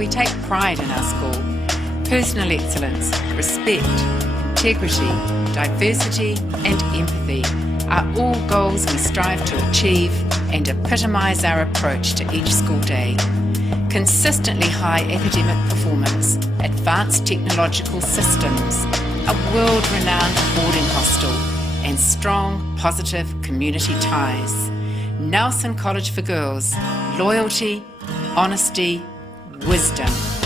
we take pride in our school. Personal excellence, respect, integrity, diversity and empathy are all goals we strive to achieve and epitomise our approach to each school day. Consistently high academic performance, advanced technological systems, a world-renowned boarding hostel and strong, positive community ties. Nelson College for Girls, loyalty, honesty, wisdom.